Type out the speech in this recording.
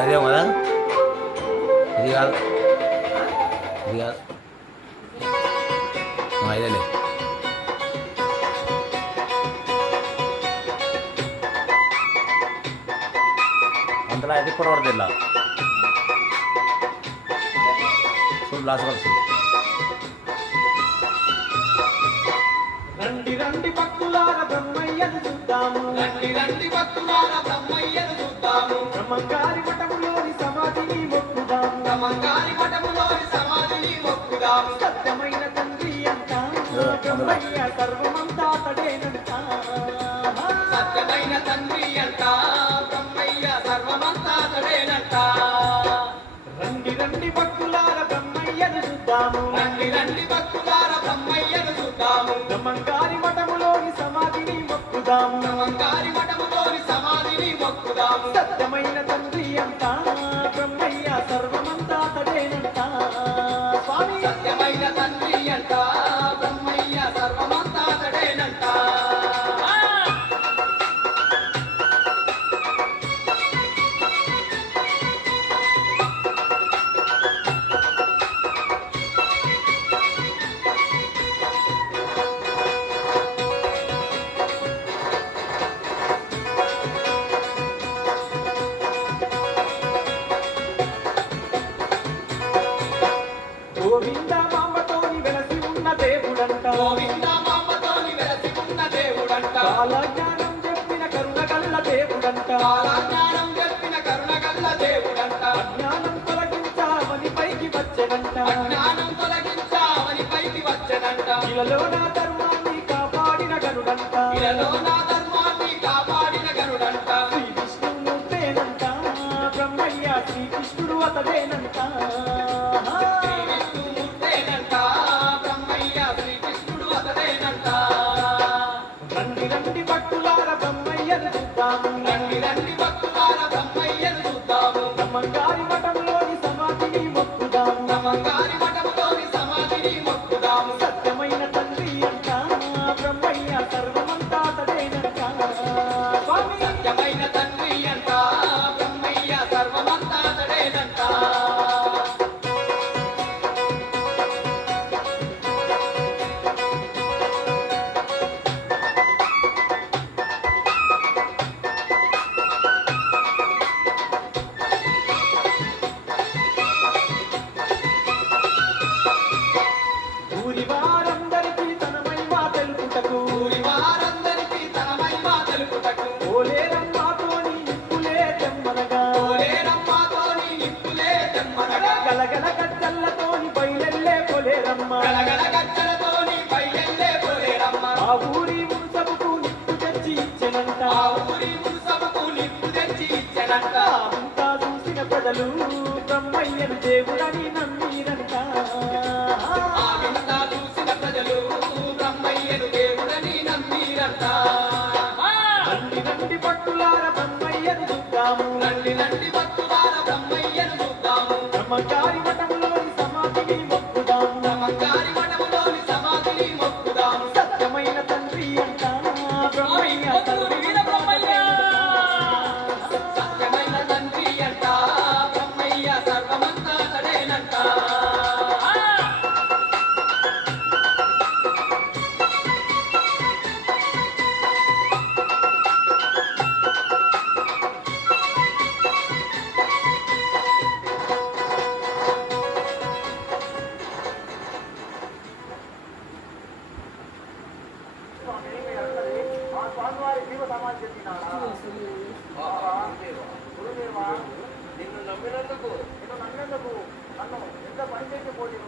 అదేం కదా ఇది కాదు ఇది కాదు ఇదేలే అంతలా అయితే కూడా పడుతుంది ఇలా చూడు లాస్ట్ వరకు రండి రండి భక్తులార బ్రహ్మయ్యను చూద్దాము, రండి రండి భక్తులార బ్రహ్మయ్యను చూద్దాము. బ్రహ్మంగారి మఠములోని సమాధిని మొక్కుదాము, బ్రహ్మంగారి మఠములోని సమాధిని మొక్కుదాము. సత్యమైన తండ్రి అంట బ్రహ్మయ్య సర్వమంతా తడేనంట, సత్యమైన తండ్రి అంట బ్రహ్మయ్య సర్వమంతా తడేనంట. రండి రండి భక్తులార బ్రహ్మయ్యను చూద్దాము, రండి రండి భక్తులార బ్రహ్మయ్యను చూద్దాము. బ్రహ్మంగారి మఠములోని సమాధిని మొక్కుదాము, బ్రహ్మంగారి మఠములోని సమాధిని మొక్కుదాము. సత్యమైన తండ్రి అంట బ్రహ్మయ్య సర్వమంతా తడేనంట స్వామి, సత్యమైన తండ్రి అంట బ్రహ్మయ్య సర్వమంతా తడేనంట. గోవింద మాంబతోని వెలసి ఉన్న దేవుడంట, గోవింద మాంబతోని వెలసి ఉన్న దేవుడంట. కాలజ్ఞానం చెప్పిన కరుణ గల్ల దేవుడంట, కాలజ్ఞానం చెప్పిన కరుణ గల్ల దేవుడంట. అజ్ఞానం తొలగించామని పైకి వచ్చెనంట, అజ్ఞానం తొలగించామని పైకి వచ్చెనంట. ఇలలో నా ధర్మాన్ని కాపాడిన గరుడంట, ఇలలో నా ధర్మాన్ని కాపాడిన గరుడంట. శ్రీ విష్ణుమూర్తేనంట బ్రహ్మయ్య, శ్రీకృష్ణుడు అతడేనంట. రండి రండి భక్తులార బ్రహ్మయ్యను చూద్దాము, రండి రండి భక్తులార బ్రహ్మయ్యను చూద్దాము. బ్రహ్మంగారి మఠంలోని సమాధిని మొక్కుదాము, బ్రహ్మంగారి మఠంలోని సమాధిని మొక్కుదాము. సత్యమైన తండ్రి అంట బ్రహ్మయ్య సర్వమంతా తడేనంట స్వామి, సత్యమైన తండ్రి అంట బ్రహ్మయ్య సర్వమంతా తడేనంట. ఊరి వారందరికీ తన మహిమా తెలుపుటకు, ఊరి వారందరికీ తన మహిమా తెలుపుటకు. ఓలేరమ్మాతోని నిప్పులే తెమ్మనగా, ఓలేరమ్మాతోని నిప్పులే తెమ్మనగా. గలగల గజ్జలతోని బయలెల్లే కొలేరమ్మ, గలగల గజ్జలతోని బయలెల్లే కొలేరమ్మ. ఆ ఊరి మున్సబుకు నిప్పు తెచ్చి ఇచ్చెనంట, ఆ ఊరి మున్సబుకు నిప్పు తెచ్చి ఇచ్చెనంట. అంతా చూసిన ప్రజలు బ్రహ్మయ్యను దేవుడని నమ్మిరంట, ఆవింతా చూసిన ప్రజలు బ్రహ్మయ్యను దేవుడని నమ్మిరంట. రండి రండి భక్తులార బ్రహ్మయ్యను చూద్దాము, రండి రండి భక్తులార బ్రహ్మయ్యను చూద్దాము. బ్రహ్మంగారి మఠములోని సమాధిని మొక్కుదాము, బ్రహ్మంగారి మఠములోని సమాధిని మొక్కుదాము. సత్యమైన తండ్రి అంట బ్రహ్మయ్య సత్యమైన తండ్రి అంట బ్రహ్మయ్య సర్వమంతా తడేనంట. నిన్ను నమ్మినందుకు నన్ను ఎంత పని చేసి పోటీ